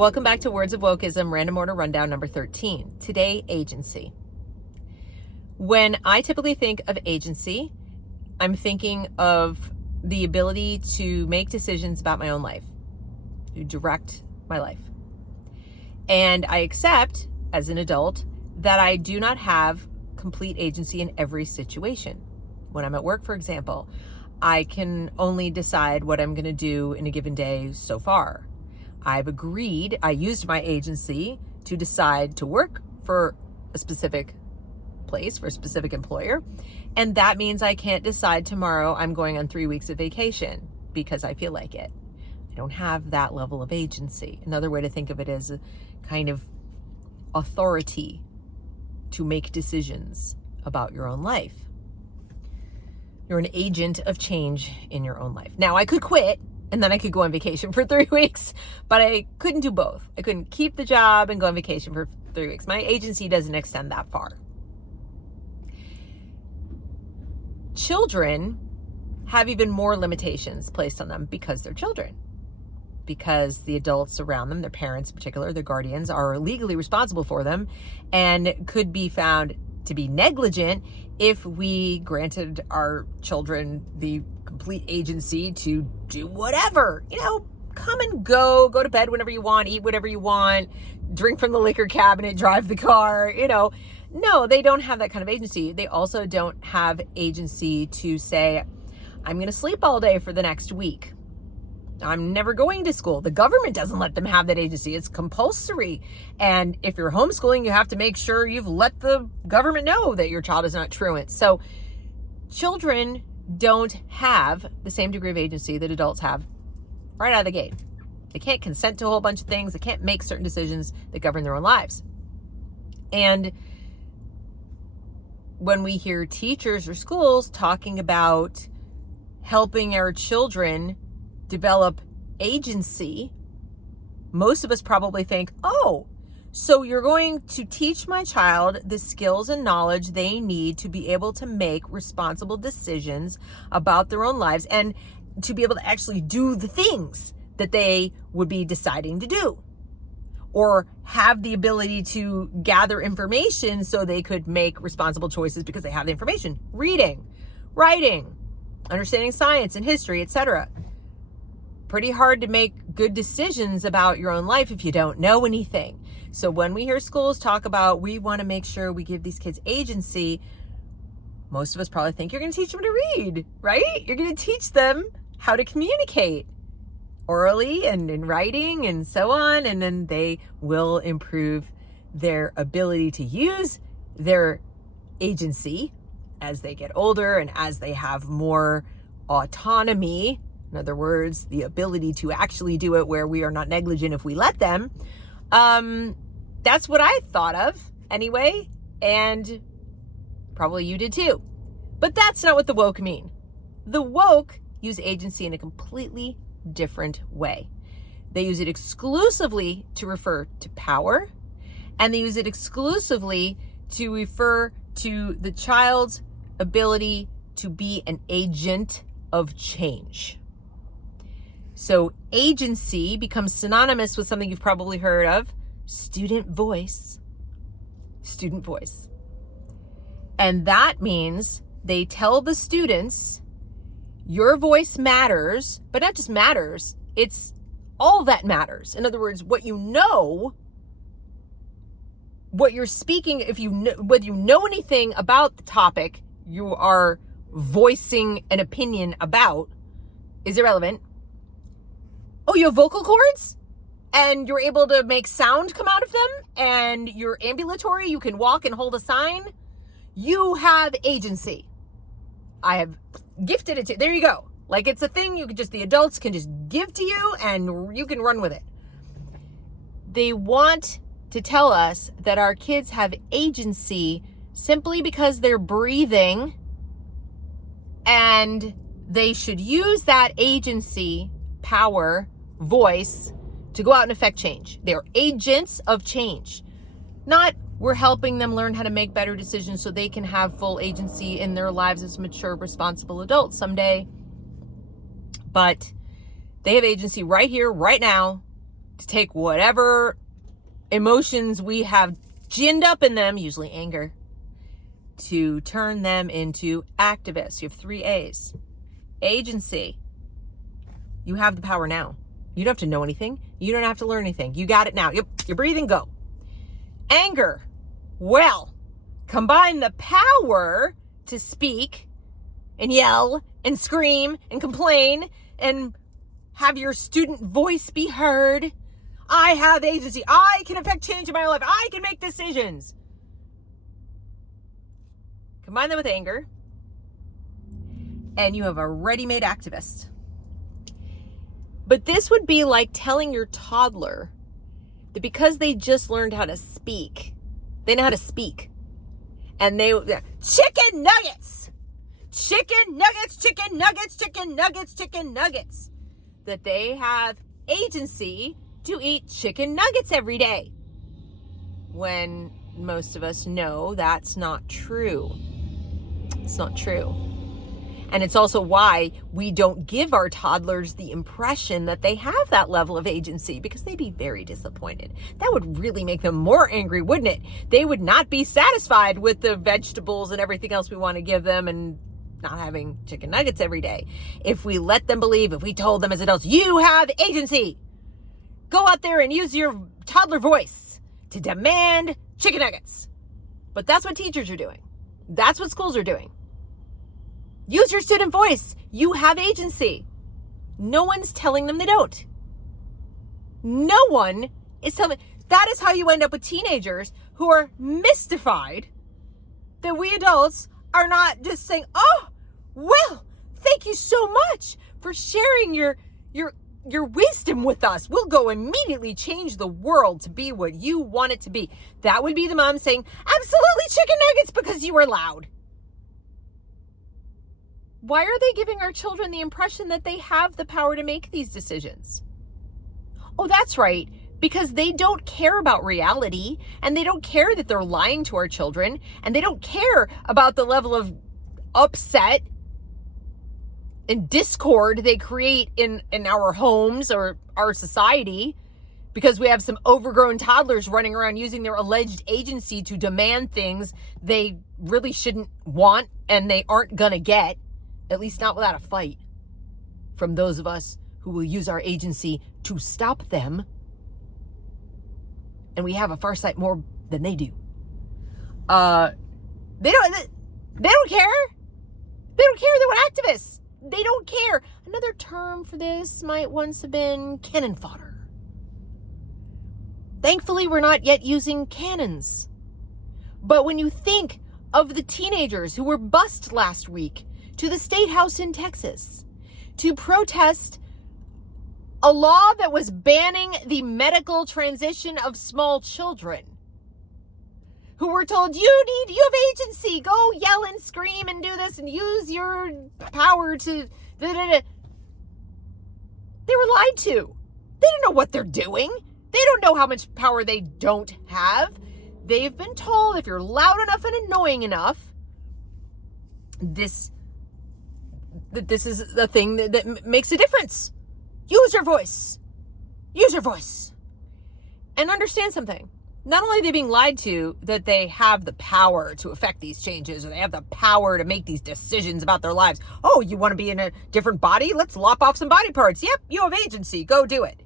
Welcome back to Words of Wokism, Random Order Rundown number 13. Today, agency. When I typically think of agency, I'm thinking of the ability to make decisions about my own life, to direct my life. And I accept, as an adult, that I do not have complete agency in every situation. When I'm at work, for example, I can only decide what I'm going to do in a given day so far. I've agreed, I used my agency to decide to work for a specific place, for a specific employer. And that means I can't decide tomorrow I'm going on 3 weeks of vacation because I feel like it. I don't have that level of agency. Another way to think of it is a kind of authority to make decisions about your own life. You're an agent of change in your own life. Now, I could quit and then I could go on vacation for 3 weeks, but I couldn't do both. I couldn't keep the job and go on vacation for 3 weeks. My agency doesn't extend that far. Children have even more limitations placed on them because they're children. Because the adults around them, their parents in particular, their guardians, are legally responsible for them and could be found to be negligent if we granted our children the complete agency to do whatever, come and go to bed whenever you want, eat whatever you want, drink from the liquor cabinet, drive the car, No, they don't have that kind of agency. They also don't have agency to say, I'm going to sleep all day for the next week. I'm never going to school. The government doesn't let them have that agency. It's compulsory. And if you're homeschooling, you have to make sure you've let the government know that your child is not truant. So children don't have the same degree of agency that adults have right out of the gate. They can't consent to a whole bunch of things. They can't make certain decisions that govern their own lives. And when we hear teachers or schools talking about helping our children develop agency, most of us probably think, oh, so you're going to teach my child the skills and knowledge they need to be able to make responsible decisions about their own lives and to be able to actually do the things that they would be deciding to do, or have the ability to gather information so they could make responsible choices because they have the information. Reading, writing, understanding science and history, etc. Pretty hard to make good decisions about your own life if you don't know anything. So when we hear schools talk about, we want to make sure we give these kids agency, most of us probably think you're going to teach them to read, right? You're going to teach them how to communicate orally and in writing and so on. And then they will improve their ability to use their agency as they get older and as they have more autonomy. In other words, the ability to actually do it where we are not negligent if we let them. That's what I thought of anyway, and probably you did too. But that's not what the woke mean. The woke use agency in a completely different way. They use it exclusively to refer to power, and they use it exclusively to refer to the child's ability to be an agent of change. So agency becomes synonymous with something you've probably heard of, student voice. Student voice. And that means they tell the students, your voice matters, but not just matters, it's all that matters. In other words, what you know, what you're speaking, whether you know anything about the topic you are voicing an opinion about is irrelevant. Oh, you have vocal cords? And you're able to make sound come out of them? And you're ambulatory? You can walk and hold a sign? You have agency. I have gifted it to you. There you go. Like it's a thing the adults can just give to you and you can run with it. They want to tell us that our kids have agency simply because they're breathing, and they should use that agency, power, voice to go out and affect change. They're agents of change. Not we're helping them learn how to make better decisions so they can have full agency in their lives as mature, responsible adults someday. But they have agency right here, right now, to take whatever emotions we have ginned up in them, usually anger, to turn them into activists. You have 3 A's. Agency. You have the power now. You don't have to know anything. You don't have to learn anything. You got it now. Yep, you're breathing, go. Anger. Well, combine the power to speak and yell and scream and complain and have your student voice be heard. I have agency. I can affect change in my life. I can make decisions. Combine them with anger, and you have a ready-made activist. But this would be like telling your toddler that because they just learned how to speak, they know how to speak. And chicken nuggets, chicken nuggets, chicken nuggets, chicken nuggets, chicken nuggets. That they have agency to eat chicken nuggets every day. When most of us know that's not true. It's not true. And it's also why we don't give our toddlers the impression that they have that level of agency, because they'd be very disappointed. That would really make them more angry, wouldn't it? They would not be satisfied with the vegetables and everything else we want to give them and not having chicken nuggets every day. If we let them believe, if we told them as adults, you have agency, go out there and use your toddler voice to demand chicken nuggets. But that's what teachers are doing. That's what schools are doing. Use your student voice. You have agency. No one's telling them they don't. No one is telling. That is how you end up with teenagers who are mystified that we adults are not just saying, oh, well, thank you so much for sharing your wisdom with us. We'll go immediately change the world to be what you want it to be. That would be the mom saying, absolutely chicken nuggets because you were loud. Why are they giving our children the impression that they have the power to make these decisions? Oh, that's right. Because they don't care about reality, and they don't care that they're lying to our children, and they don't care about the level of upset and discord they create in our homes or our society, because we have some overgrown toddlers running around using their alleged agency to demand things they really shouldn't want and they aren't gonna get, at least not without a fight from those of us who will use our agency to stop them. And we have a far sight more than they do. They don't care. They don't care. They want activists. They don't care. Another term for this might once have been cannon fodder. Thankfully, we're not yet using cannons. But when you think of the teenagers who were bused last week to the State House in Texas to protest a law that was banning the medical transition of small children, who were told, you have agency, go yell and scream and do this and use your power to, They were lied to. They don't know what they're doing. They don't know how much power they don't have. They've been told if you're loud enough and annoying enough, this is the thing that makes a difference. Use your voice. Use your voice. And understand something. Not only are they being lied to that they have the power to affect these changes, or they have the power to make these decisions about their lives. Oh, you want to be in a different body? Let's lop off some body parts. Yep, you have agency. Go do it.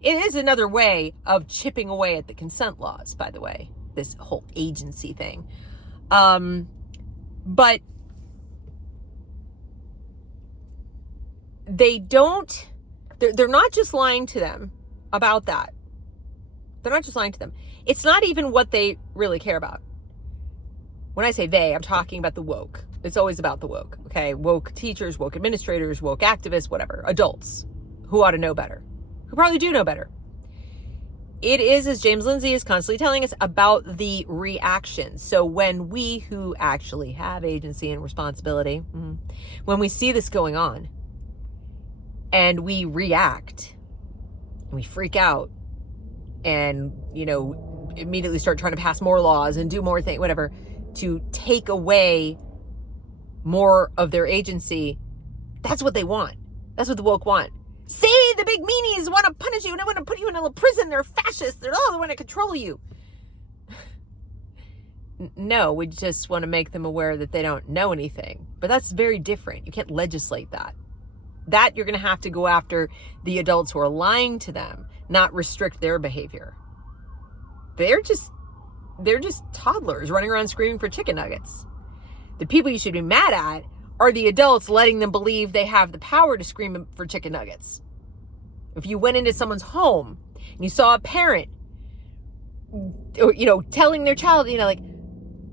It is another way of chipping away at the consent laws, by the way, this whole agency thing. But they're not just lying to them about that. They're not just lying to them. It's not even what they really care about. When I say they, I'm talking about the woke. It's always about the woke, okay? Woke teachers, woke administrators, woke activists, whatever. Adults who ought to know better, who probably do know better. It is, as James Lindsay is constantly telling us, about the reaction. So when we who actually have agency and responsibility, when we see this going on and we react, and we freak out, and, immediately start trying to pass more laws and do more things, whatever, to take away more of their agency, that's what they want. That's what the woke want. See, the big meanies want to punish you and they want to put you in a little prison. They're fascists. They want to control you. No, we just want to make them aware that they don't know anything. But that's very different. You can't legislate that. That you're going to have to go after the adults who are lying to them, not restrict their behavior. They're just toddlers running around screaming for chicken nuggets. The people you should be mad at are the adults letting them believe they have the power to scream for chicken nuggets. If you went into someone's home and you saw a parent, telling their child, like,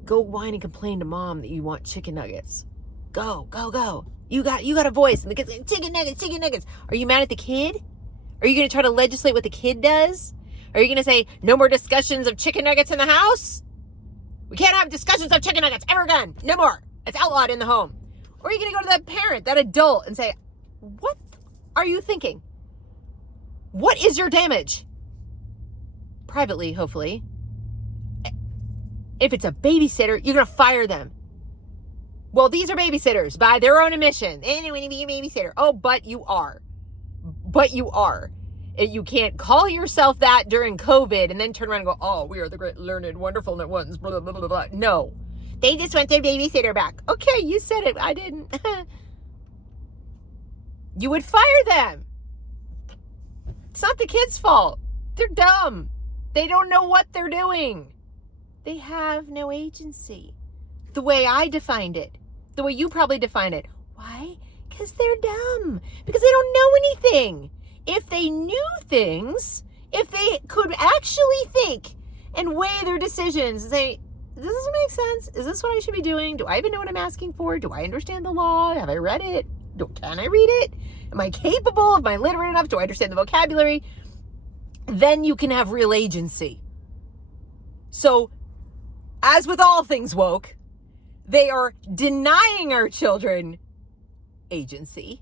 go whine and complain to mom that you want chicken nuggets. Go. You got a voice. And the kid's like, chicken nuggets. Are you mad at the kid? Are you going to try to legislate what the kid does? Are you going to say, no more discussions of chicken nuggets in the house? We can't have discussions of chicken nuggets ever again. No more. It's outlawed in the home. Or are you going to go to that parent, that adult, and say, what are you thinking? What is your damage? Privately, hopefully. If it's a babysitter, you're going to fire them. Well, these are babysitters by their own admission. They don't want to be a babysitter. Oh, but you are. You can't call yourself that during COVID and then turn around and go, oh, we are the great, learned, wonderful ones, blah, blah, blah, blah. No. They just want their babysitter back. Okay, you said it. I didn't. You would fire them. It's not the kids' fault. They're dumb. They don't know what they're doing. They have no agency. The way I defined it. The way you probably define it. Why? Because they're dumb. Because they don't know anything. If they knew things, if they could actually think and weigh their decisions and say, does this make sense? Is this what I should be doing? Do I even know what I'm asking for? Do I understand the law? Have I read it? Can I read it? Am I capable? Am I literate enough? Do I understand the vocabulary? Then you can have real agency. So, as with all things woke, they are denying our children agency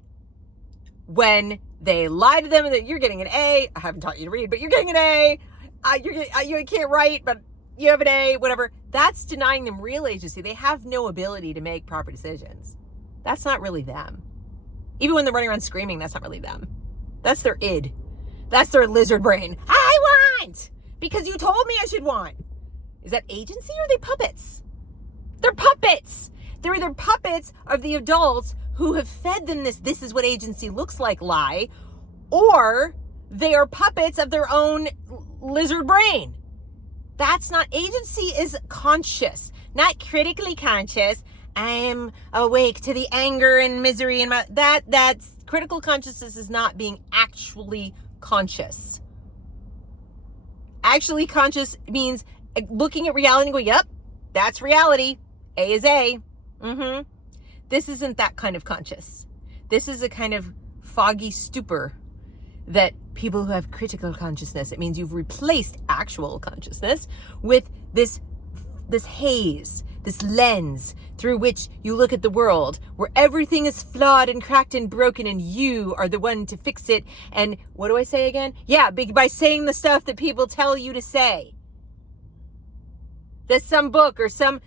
when they lie to them that you're getting an A. I haven't taught you to read, but you're getting an A. You can't write, but you have an A, whatever. That's denying them real agency. They have no ability to make proper decisions. That's not really them. Even when they're running around screaming, that's not really them. That's their id. That's their lizard brain. I want! Because you told me I should want. Is that agency or are they puppets? They're puppets. They're either puppets of the adults who have fed them this is what agency looks like lie, or they are puppets of their own lizard brain. That's not, agency is conscious, not critically conscious. I am awake to the anger and misery and that's critical consciousness is not being actually conscious. Actually conscious means looking at reality and going, yep, that's reality. A is A. This isn't that kind of conscious. This is a kind of foggy stupor that people who have critical consciousness, it means you've replaced actual consciousness with this haze, this lens through which you look at the world, where everything is flawed and cracked and broken and you are the one to fix it. And what do I say again? Yeah, by saying the stuff that people tell you to say. That some book or some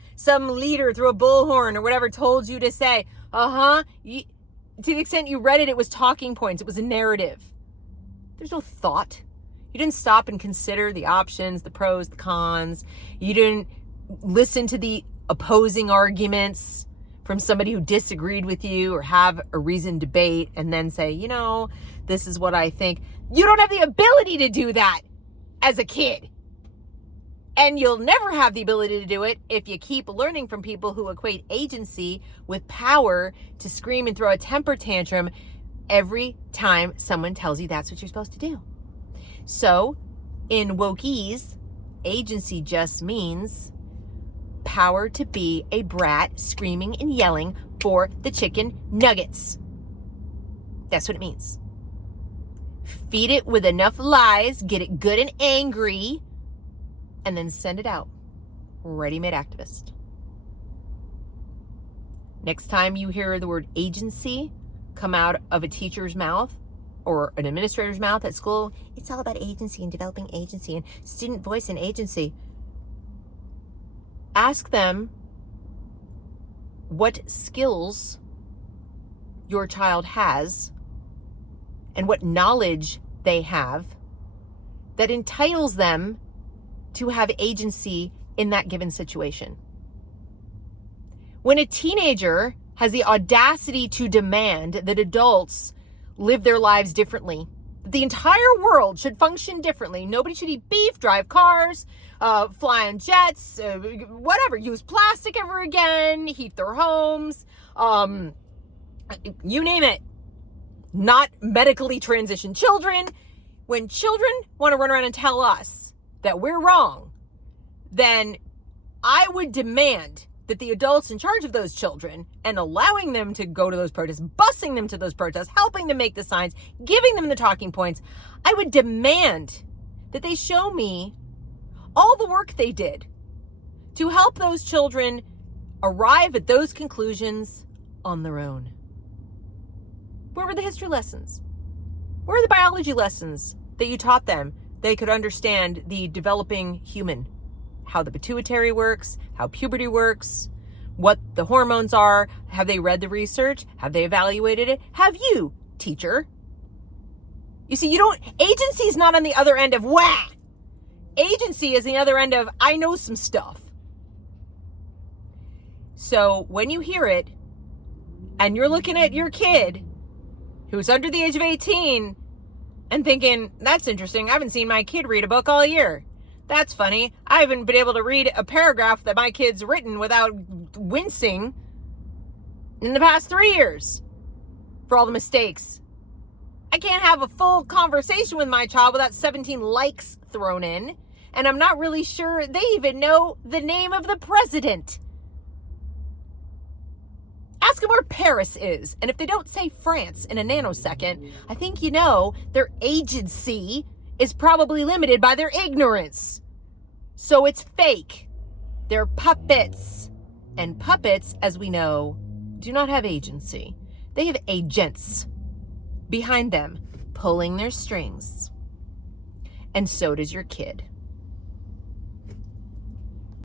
leader through a bullhorn or whatever told you to say. To the extent you read it, it was talking points. It was a narrative. There's no thought. You didn't stop and consider the options, the pros, the cons. You didn't listen to the opposing arguments from somebody who disagreed with you or have a reasoned debate and then say, this is what I think. You don't have the ability to do that as a kid. And you'll never have the ability to do it if you keep learning from people who equate agency with power to scream and throw a temper tantrum every time someone tells you that's what you're supposed to do. So, in Wokies, agency just means power to be a brat screaming and yelling for the chicken nuggets. That's what it means. Feed it with enough lies, get it good and angry, and then send it out. Ready-made activist. Next time you hear the word agency come out of a teacher's mouth or an administrator's mouth at school, it's all about agency and developing agency and student voice and agency. Ask them what skills your child has and what knowledge they have that entitles them to have agency in that given situation. When a teenager has the audacity to demand that adults live their lives differently, that the entire world should function differently, nobody should eat beef, drive cars, fly on jets, whatever, use plastic ever again, heat their homes, you name it, not medically transitioned children. When children want to run around and tell us that we're wrong, then I would demand that the adults in charge of those children and allowing them to go to those protests, busing them to those protests, helping them make the signs, giving them the talking points, I would demand that they show me all the work they did to help those children arrive at those conclusions on their own. Where were the history lessons? Where are the biology lessons that you taught them? They could understand the developing human, how the pituitary works, how puberty works, what the hormones are. Have they read the research? Have they evaluated it? Have you, teacher? You see, agency is not on the other end of wah. Agency is the other end of I know some stuff. So when you hear it and you're looking at your kid who's under the age of 18 and thinking, that's interesting, I haven't seen my kid read a book all year. That's funny. I haven't been able to read a paragraph that my kid's written without wincing in the past 3 years for all the mistakes. I can't have a full conversation with my child without 17 likes thrown in. And I'm not really sure they even know the name of the president. Ask them where Paris is. And if they don't say France in a nanosecond, I think you know their agency is probably limited by their ignorance. So it's fake. They're puppets. And puppets, as we know, do not have agency. They have agents behind them pulling their strings. And so does your kid.